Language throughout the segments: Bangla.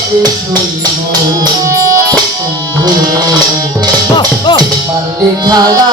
কাজে শুনব পারলে ধারা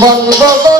মন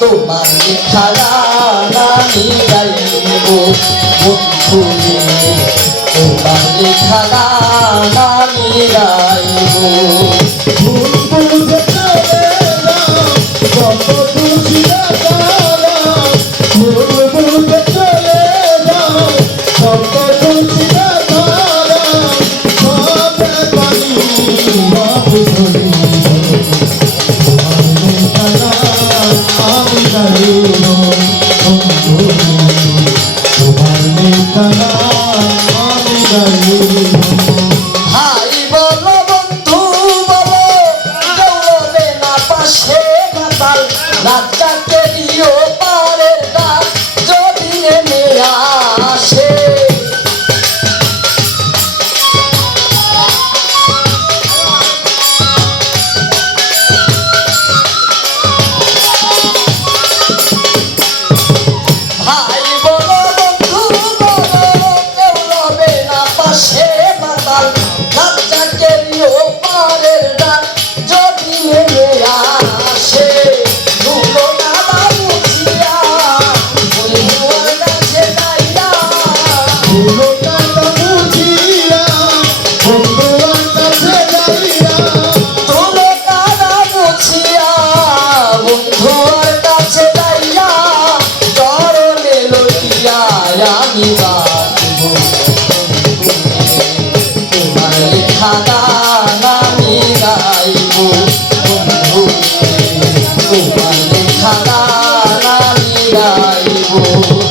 তোমার ছাড়া আমি যাইব বন্ধু তোমার ছাড়া আমি যাইব। সাদা amor.